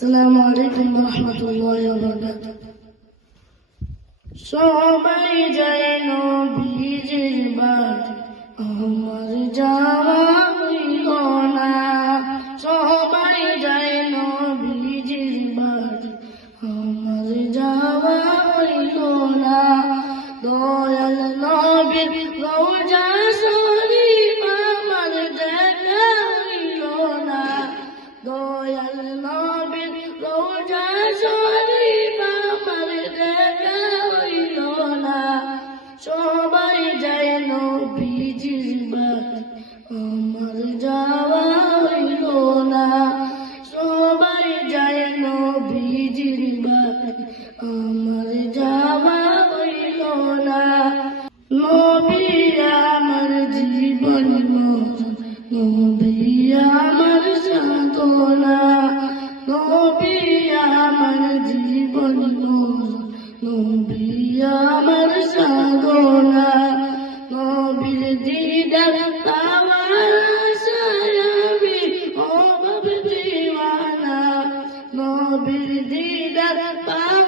আসসালামু আলাইকুম রহমতুল্লাহ সবাই যায় নবীজির বাড়ি, আমার যাওয়া হইল না। সবাই যায় নবীজির বাড়ি, আমার যাওয়া হইল না। নবী আমার সাধনা আমার জীবন নবী আমার সাধনা নবীর দিদার তাওয়ার আশায় আমি অভাব দিওয়ানা নবীর দিদার পাওয়ার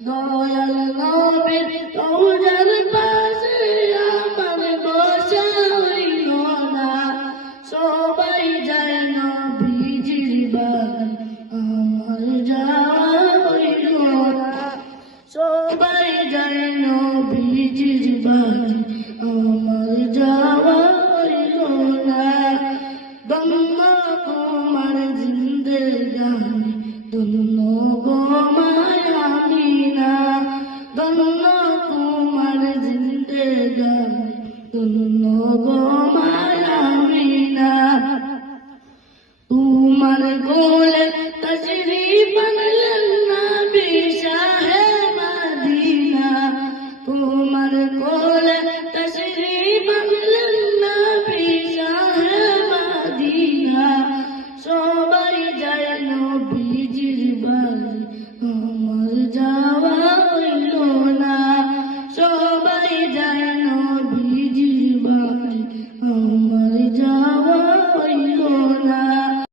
দয়াল নবীর গৌজার পাশে আমার বসা হইল না। সবাই যায় নবীজির বাড়ি আমার যাওয়া হইল না। সবাই যায় নবীজির বাড়ি আমার যাওয়া হইল না। দন্ন তোমার জিন্দেগানি দন্ন Ми